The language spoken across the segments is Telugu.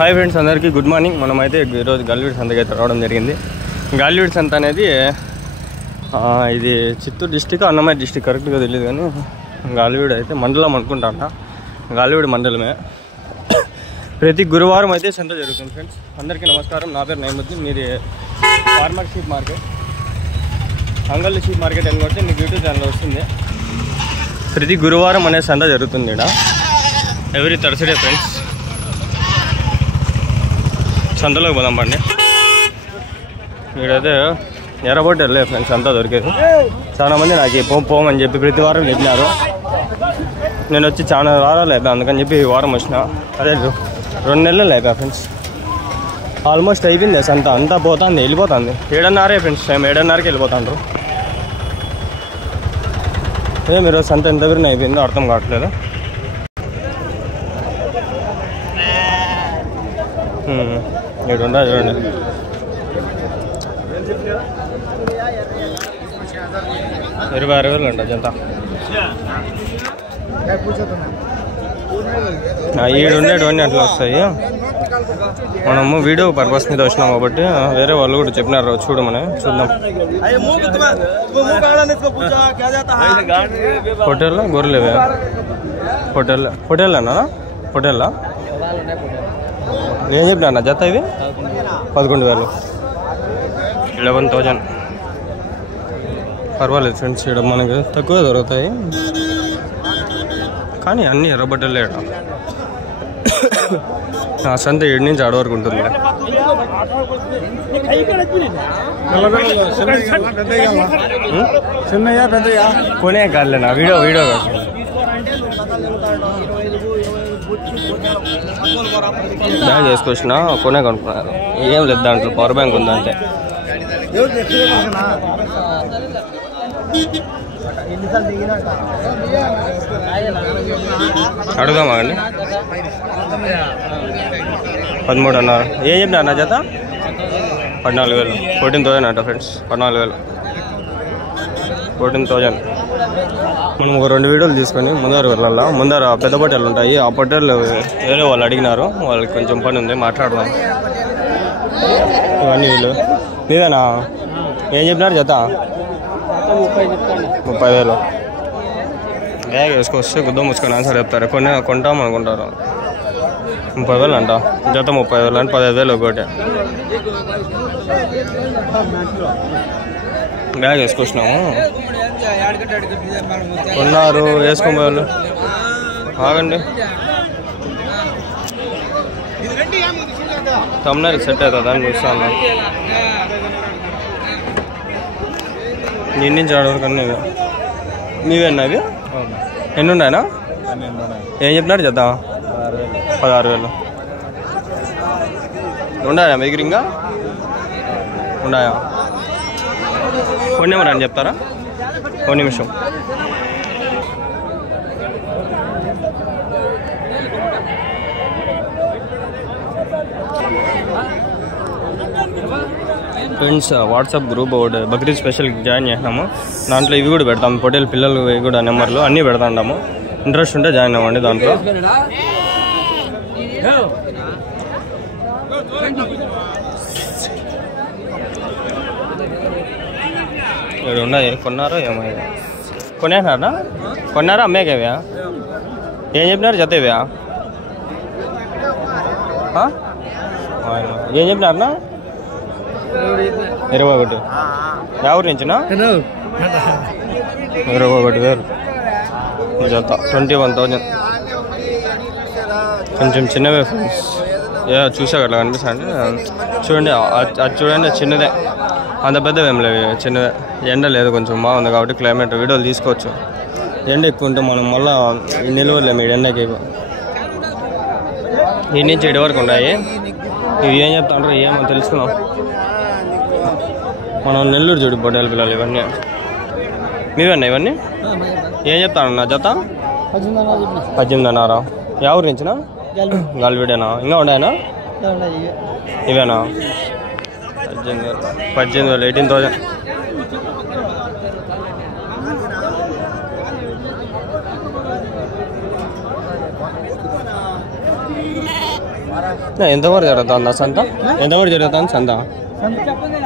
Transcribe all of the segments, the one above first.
హాయ్ ఫ్రెండ్స్, అందరికీ గుడ్ మార్నింగ్. మనమైతే ఈరోజు గాలివీడు సంతకి అయితే రావడం జరిగింది. గాలివీడు సంత అనేది ఇది చిత్తూరు డిస్టిక్, అన్నమయ్య డిస్టిక్ కరెక్ట్గా తెలియదు, కానీ గాలివీడు అయితే మండలం అనుకుంటాను. గాలివీడు మండలమే. ప్రతి గురువారం అయితే సంత జరుగుతుంది. ఫ్రెండ్స్ అందరికీ నమస్కారం. నా పేరు నైముద్దీన్. మీది ఫార్మర్ షీప్ మార్కెట్, అంగళ్ళు షీప్ మార్కెట్ అని కొడితే మీకు యూట్యూబ్ ఛానల్ వస్తుంది. ప్రతి గురువారం అనే సంత జరుగుతుంది ఇక్కడ, ఎవ్రీ థర్స్డే. ఫ్రెండ్స్ సంతలోకి పోదాం పండి. ఇక్కడైతే ఎర్రబొట్టు వెళ్ళే ఫ్రెండ్స్ అంతా దొరికేది. చాలామంది నాకు పోమని చెప్పి ప్రతి వారం చెప్పినారు. నేను వచ్చి చాలా వారాలు అయిపోయా, అందుకని చెప్పి ఈ వారం వచ్చిన. అదే 2 నెలలు అయిపోయా ఫ్రెండ్స్. ఆల్మోస్ట్ అయిపోయింది సంత, అంతా పోతుంది, వెళ్ళిపోతుంది. 7:30 ఫ్రెండ్స్, టైం 7:30కి వెళ్ళిపోతాండ్రు. అదే మీరు సంత ఎంత దగ్గర అయిపోయిందో అర్థం కావట్లేదు. ఇక్కడ ఉండాలి చూడండి. ఇరవై 60 వేలు అంట జంత. ఈడుండేటివన్నీ అట్లా వస్తాయి. మనము వీడియో పర్పస్ మీద వచ్చినాం కాబట్టి వేరే వాళ్ళు కూడా చెప్పినారు చూడమని. చూద్దాం. హోటల్లో గొర్రెలేవే? హోటల్లోనా? హోటల్లా ఏం చెప్పినా జత? ఇవి 11,000, 11,000. పర్వాలేదు ఫ్రెండ్స్, ఇక్కడ మనకి తక్కువ దొరుకుతాయి, కానీ అన్నీ ఎర్రబట్టలే. ఆ సంత 7 నుంచి 6 వరకు ఉంటుంది. కొనే కాదులేనా, వీడియో కాదు. బ్యాగ్ వేసుకొచ్చిన, కొనే కొనుక్కున్నారు. ఏం లేదు దాంట్లో, పవర్ బ్యాంక్ ఉందంటే. అడుగుదామా అండి? 13 అన్నారు. ఏం చెప్పినా అన్న జత? 14,000, 14,000 అంట ఫ్రెండ్స్. 14,000, 14,000. మనం ఒక 2 వీడియోలు తీసుకొని ముందర వెళ్ళాలా. ముందర పెద్ద పొట్టేలు ఉంటాయి, ఆ పొట్టేలు వేరే వాళ్ళు అడిగినారు, వాళ్ళకి కొంచెం పని ఉంది, మాట్లాడదాం. ఇవన్నీ వీళ్ళు నీవేనా? ఏం చెప్పినారు జత? 30,000. బ్యాగ్ వేసుకొస్తే గుద్ద ముసుకొని ఆన్సర్ చెప్తారు. కొంటాం అనుకుంటారు. 30,000 అంట జత. 30,000 అంటే 15,000 ఒకటి. బ్యాగ్ వేసుకొచ్చినాము, కొన్నారు, వేసుకోబోయే వాళ్ళు. ఆగండి, తమ్ముడికి సెట్ అవుతుందా అని చూస్తాను. నుంచి ఆడవరకు అన్నీ మీవేనా? అవి ఎన్ని ఉన్నాయనా? ఏం చెప్పినారు జత? 16,000 ఉన్నాయా మీ దగ్గర? ఇంకా ఉన్నాయా? ఫోన్ నెంబర్ అని చెప్తారా? 1 నిమిషం. ఫ్రెండ్స్ వాట్సాప్ గ్రూప్ ఒకటి బక్రీద్ స్పెషల్ జాయిన్ చేసినాము. దాంట్లో ఇవి కూడా పెడతాము, పొట్టేలు పిల్లలు కూడా నెంబర్లు అన్నీ పెడతాము. ఇంట్రెస్ట్ ఉంటే జాయిన్ అవ్వండి దాంట్లో. ఇక్కడ ఉన్నాయి. కొన్నారో ఏమైనా? కొనేసినారా? కొన్నారా? అమ్మేకేవ్యా? ఏం చెప్పినారు జత? ఇవ్యా? ఏం చెప్పినారనా? 21. ఎవరి నుంచినా? 21,000 జత. 21,000. కొంచెం చిన్నవే ఫ్రెండ్స్. చూసాక అట్లా కనిపిస్తాండి. చూడండి, అది చూడండి, చిన్నదే, అంత పెద్దవి ఏం లేవు, చిన్నదే. ఎండ లేదు, కొంచెం బాగుంది కాబట్టి క్లైమేట్. వీడియోలు తీసుకోవచ్చు. ఎండ ఎక్కువ ఉంటే మనం మళ్ళీ నిలవలేము ఈ ఎండకి. ఈ నుంచి 7 వరకు ఉన్నాయి. ఇవి ఏం చెప్తాంటారు ఏమో తెలుసుకున్నాం. మనం నెల్లూరు చూడు పొట్టేలు పిల్లలు ఇవన్నీ. మీవన్నా ఇవన్నీ? ఏం చెప్తానన్నా జత? 18,500. ఎవరి నుంచినా? గాలివీడేనా? ఇంకా ఉన్నాయనా? ఇవేనా? 18,000, 18,000. ఎంతవరకు జరుగుతుంది సంత? ఎంతవరకు జరుగుతుంది సంత?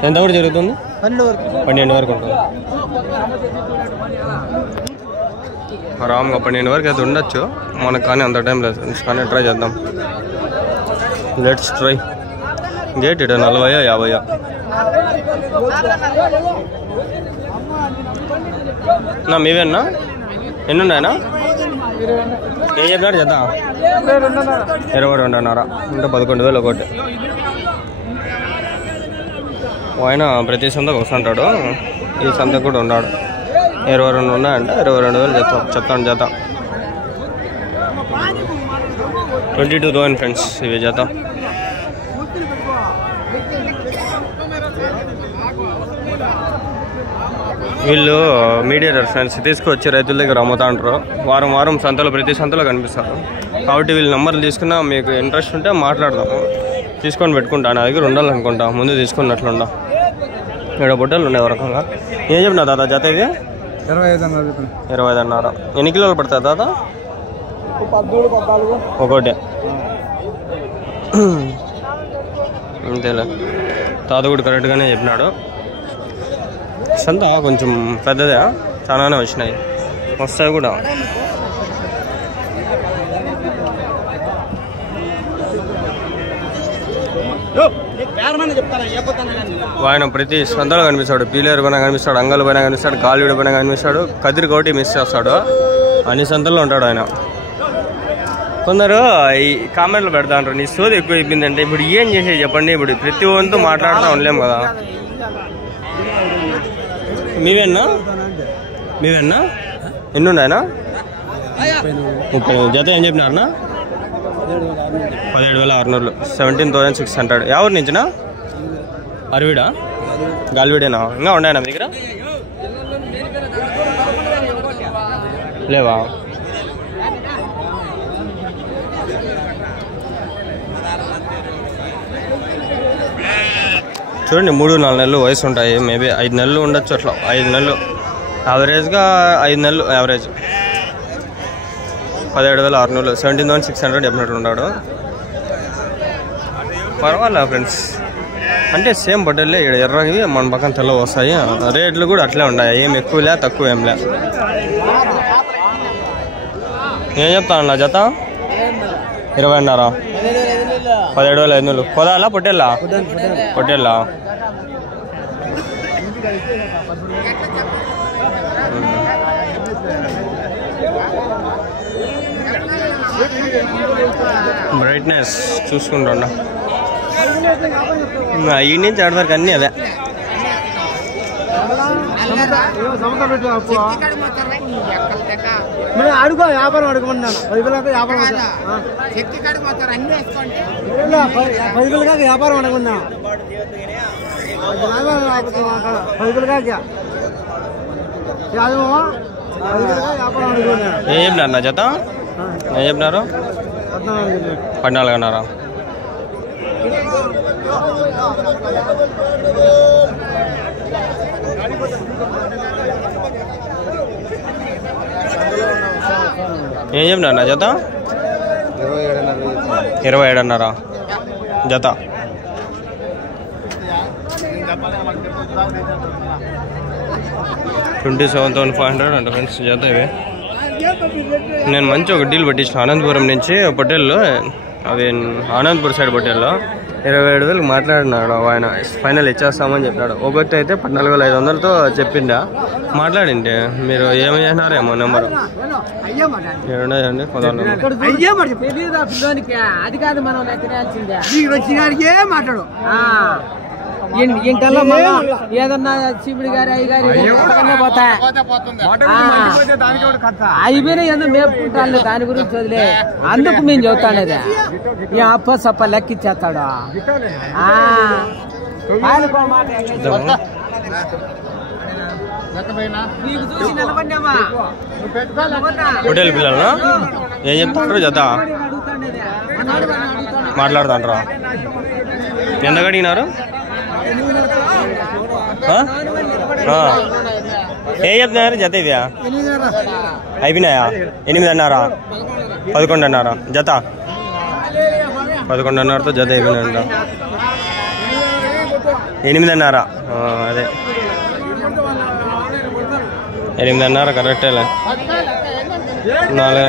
ఎంతవరకు జరుగుతుంది? 12 వరకు ఉంటుంది. ఆరామ్గా 12 వరకు అయితే ఉండొచ్చు మనకు, కానీ అంత టైం లేదు. కానీ ట్రై చేద్దాం. Let's try. గేట్ ఇట 40 50. నా మీవేనా? ఎన్ని ఉన్నాయనా? ఏం చెప్పినాడు చేద్దా? 22.5 అంటే 11,000 ఒకటి. ఆయన ప్రతి సంతకు వస్తుంటాడు, ఈ సంతకు కూడా ఉన్నాడు. 22 ఉన్నాయంటే 22,000 చెప్తాను జత. 22,000 ఫ్రెండ్స్ ఇవి జత. వీళ్ళు మీడియేటర్ ఫ్రెండ్స్, తీసుకొచ్చి రైతుల దగ్గర అమ్ముతా ఉంటారు. వారం వారం సంతలో, ప్రతి సంతలో కనిపిస్తారు. కాబట్టి వీళ్ళ నెంబర్లు తీసుకున్నా మీకు ఇంట్రెస్ట్ ఉంటే మాట్లాడదాము, తీసుకొని పెట్టుకుంటా. నా దగ్గర ఉండాలనుకుంటా, ముందు తీసుకున్నట్లుండా. ఇక్కడ బుట్టలు ఉన్నాయి ఒక రకంగా. ఏం చెప్పినా దాదా జత ఇది? 25.5. ఎన్ని కిలోలు పడుతుంది దాదా? 13-14 ఒకటి. అంతేలే, తాత కూడా కరెక్ట్గానే చెప్పినాడు. సంత కొంచెం పెద్దదే, చాలానే వచ్చినాయి, వస్తాయి కూడా. ఆయన ప్రతి సంతలో కనిపిస్తాడు. పీలేరు పైన కనిపిస్తాడు, అంగల్ పైన కనిపిస్తాడు, కాలువీడి పైన కనిపిస్తాడు, కదిరి కోటి మిస్ చేస్తాడు. అన్ని సంతల్లో ఉంటాడు ఆయన. కొందరు ఈ కామెంట్లు పెడతా అంటారు, నీ సోది ఎక్కువ అయిపోయిందంటే ఇప్పుడు ఏం చేసేది చెప్పండి. ఇప్పుడు ప్రతి వంతు మాట్లాడుతూ ఉండలేము కదా. మీవేనా? ఎన్ని ఉన్నాయనా? 30 జత. ఏం చెప్పినారనా? 17,600. 17,600. ఎవరి నుంచినా? అరవిడా? గాలివీడేనా? ఇంకా ఉన్నాయన్నా మీ దగ్గర? లేవా? చూడండి, 3-4 నెలలు వయసు ఉంటాయి. మేబీ 5 నెలలు ఉండొచ్చు అట్లా. 5 నెలలు యావరేజ్గా, 5 నెలలు యావరేజ్. 17,600. 17,600 చెప్పినట్లు ఉన్నాడు. పర్వాలేదు ఫ్రెండ్స్, అంటే సేమ్ బట్టలే. ఇక్కడ ఎర్రవి మన పక్కన తెల్ల వస్తాయి. రేట్లు కూడా అట్లే ఉన్నాయి, ఏం ఎక్కువలే తక్కువ ఏంలే. ఏం చెప్తాను జత? 20.5. 17,500. కొదాలా పొట్టేళ్ళా? పొట్టేళ్ళా? బ్రైట్నెస్ చూసుకుంటా. ఈ నుంచి ఆడ వరకు అన్నీ అదే. అడుగు వ్యాపారం అడుగుమన్నాను. 10,000 వ్యాపారం 10,000 వ్యాపారం అడుగున్నా. 10,000 వ్యాపారం అడుగున్నా. ఏం చెప్పినారు నా జత? ఏం చెప్పినారు? 14.5. ఏం చెప్పినారు నా జత? 27.5 జత. 27,500 అంటే ఫ్రెండ్స్ జత ఇవి. నేను మంచి ఒక డీల్ పట్టించిన అనంతపురం నుంచి పొట్టేల్లో, అవి అనంతపురం సైడ్ పొట్టేల్లో 27,000 మాట్లాడినాడు ఆయన. ఫైనల్ ఇచ్చేస్తామని చెప్పినాడు. ఒకటి అయితే 14,500తో చెప్పిండా. మాట్లాడిండే మీరు ఏమి చేసినారేమో నెంబరు. ఏడున్నాయండి 14. అది కాదు మనం మాట్లాడు. ఇంటల్లో ఏదన్నా శివుడి గారి అయ్యగారి పోతాయి. అయిపోయినా ఎందుకు మేపుకుంటాను, దాని గురించి వదిలే. అందుకు మేము చెబుతానేది. అప్ప సప్ప లెక్కిచ్చేస్తాడు. హోటల్ పిల్లలు ఏం చెప్తారు జత? మాట్లాడుతాంటారా? ఎంత అడిగినారు? ఏం చెప్తున్నారు జత? ఇవ్యా అయిపోయినాయా? 8.5. 11.5 జత. 11:30తో జత అయిపోయినంట. 8:30 అదే 8:30 కరెక్టేలే. 4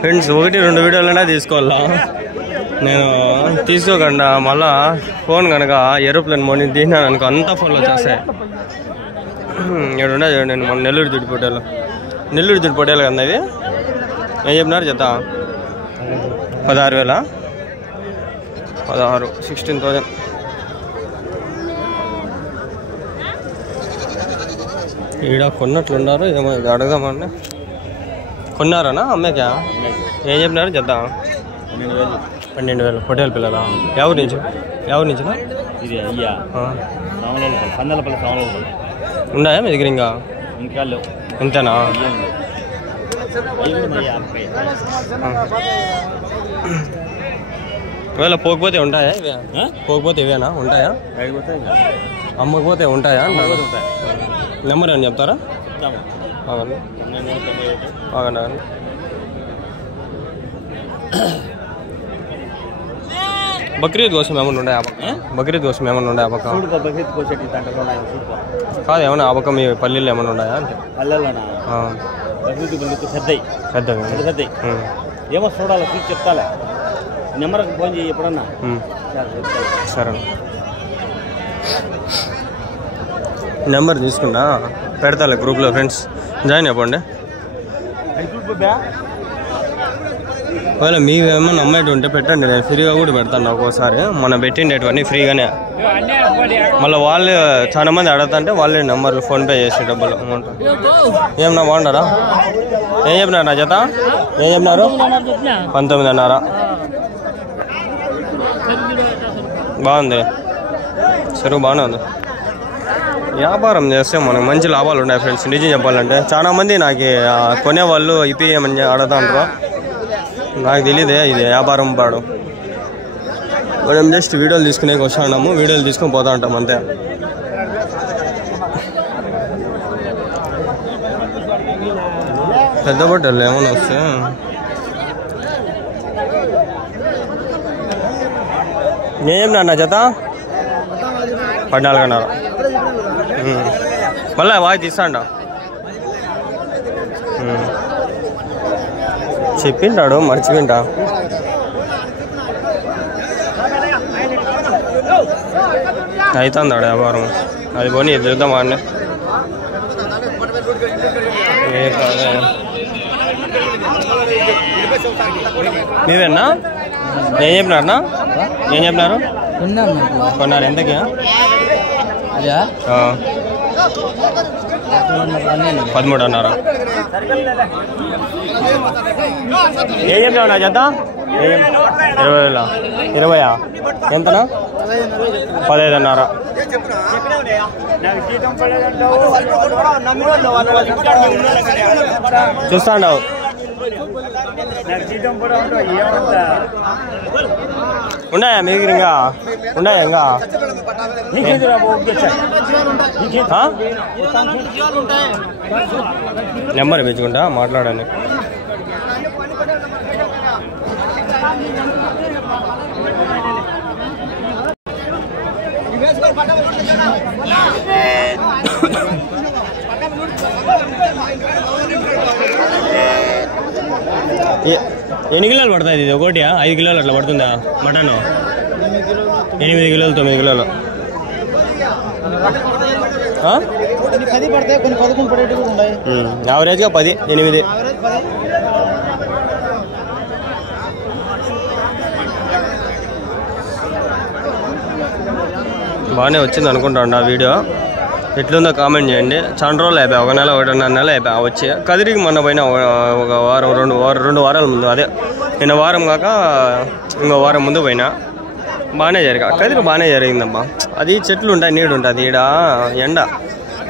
ఫ్రెండ్స్ 1-2 వీడియోలైనా తీసుకోవాలా. నేను తీసుకోకుండా మళ్ళా ఫోన్ కనుక ఏరోప్లేన్ మోడ్ తీసినాను అనుకో అంతా ఫోన్లో వచ్చేస్తాయి. ఇక్కడ చూడండి నేను మన నెల్లూరు దిడిపోటేలు కదా ఇది. ఏం చెప్పినారు జత? 16,000 16,000. ఈడ కొన్నట్లున్నారు ఏమో, ఇది అడగదామండి. కొన్నారనా అమ్మాయికా? ఏం చెప్పినారు జత? 12,000. పొట్టేల పిల్లల ఎవరి నుంచి ఇది అయ్యా పందలపల్లి సామలపల్లి ఉన్నాయా మీ దగ్గర? ఇంకా లేవు. ఎంతనా? ఒకవేళ పోకపోతే ఉంటాయా ఇవే? పోకపోతే ఇవేనా ఉంటాయా? అమ్మకపోతే ఉంటాయా? నెంబర్ అని చెప్తారా? ఆగండి. బక్రీద్ కోసం ఏమన్నా ఉండే ఆ పక్క? బక్రీద్ కోసం ఏమన్నా ఉండే ఆ పక్క? కాదు ఏమన్నా ఆ పక్క మీ పల్లెల్లో ఏమన్నా ఉన్నాయా అంటే? పెద్దవి ఏమో చూడాలి, చూసి చెప్తాలే. నెంబర్కి ఫోన్ చేయి ఎప్పుడన్నా. సరే నెంబర్ తీసుకుంటా, పెడతాలే గ్రూప్లో. ఫ్రెండ్స్ జాయిన్ అయిపోండి. ఒకవేళ మీవేమన్నా అమ్మాయి ఉంటే పెట్టండి, నేను ఫ్రీగా కూడా పెడతాను ఒక్కోసారి. మనం పెట్టిండేటివన్నీ ఫ్రీగానే. మళ్ళీ వాళ్ళు చాలా మంది అడుగుతుంటే వాళ్ళే నెంబర్లు ఫోన్పే చేసి డబ్బులు అమౌంట్. ఏమన్నా బాగుంటారా? ఏం చెప్పినారు నా జత? ఏం చెప్పినారు? 19,500. బాగుంది, సరుకు బాగానే ఉంది. వ్యాపారం చేస్తే మనకు మంచి లాభాలు ఉన్నాయి ఫ్రెండ్స్. నిజం చెప్పాలంటే చాలా మంది నాకు కొనేవాళ్ళు ఇప్పియమని అడుగుతాంటారు. నాకు తెలియదే ఇది వ్యాపారం పాడు. మనం జస్ట్ వీడియోలు తీసుకునే వస్తున్నాము, వీడియోలు తీసుకొని పోతా ఉంటాం అంతే. పెద్ద బట్టలు ఏమైనా వస్తే ఏం నా జత 14,500. మళ్ళీ వాయి తీస్తాండ చెప్పింటాడు, మర్చిపోయింటా. అవుతుందాడు వ్యాపారం. అది పోనీ ఇది చూద్దాం వాడిని. మీవేనా? ఏం చెప్పినారనా? ఏం చెప్పినారు? కొన్నారు ఎంతకి? 13,500. ఏం చెప్పినావు నా జత? 20,000. 20 ఎంతనా? 15,500. చూస్తాండవు ఉన్నాయా మీ దగ్గర? ఇంకా ఉన్నాయా? ఇంకా నెంబర్ పెంచుకుంటా మాట్లాడండి. ఎన్ని కిలోలు పడుతుంది ఇది? ఒకటి 5 కిలోలు అట్లా పడుతుందా మటన్? 8 కిలోలు 9 కిలోలు. యావరేజ్గా 10, 8. బాగానే వచ్చింది అనుకుంటా ఆ వీడియో. ఎట్లుందో కామెంట్ చేయండి. చాలా రోజులు అయిపోయాయి, 1 నెల 1.5 నెల అయిపోయా వచ్చి. కదిరికి మొన్న పోయినా ఒక వారం 2 వారాల ముందు. అదే నిన్న వారం కాక ఇంకో వారం ముందు పోయినా. బాగానే కదిరి బాగానే జరిగిందమ్మా. అది చెట్లు ఉంటాయి, నీడు ఉంటుంది. ఈడ ఎండ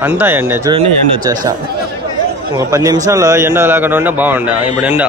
అంతా ఎండే చూడండి, ఎండ వచ్చేస్తా. ఒక 10 నిమిషాలు ఎండ లేకుండా ఉంటే బాగుండే. ఇప్పుడు ఎండ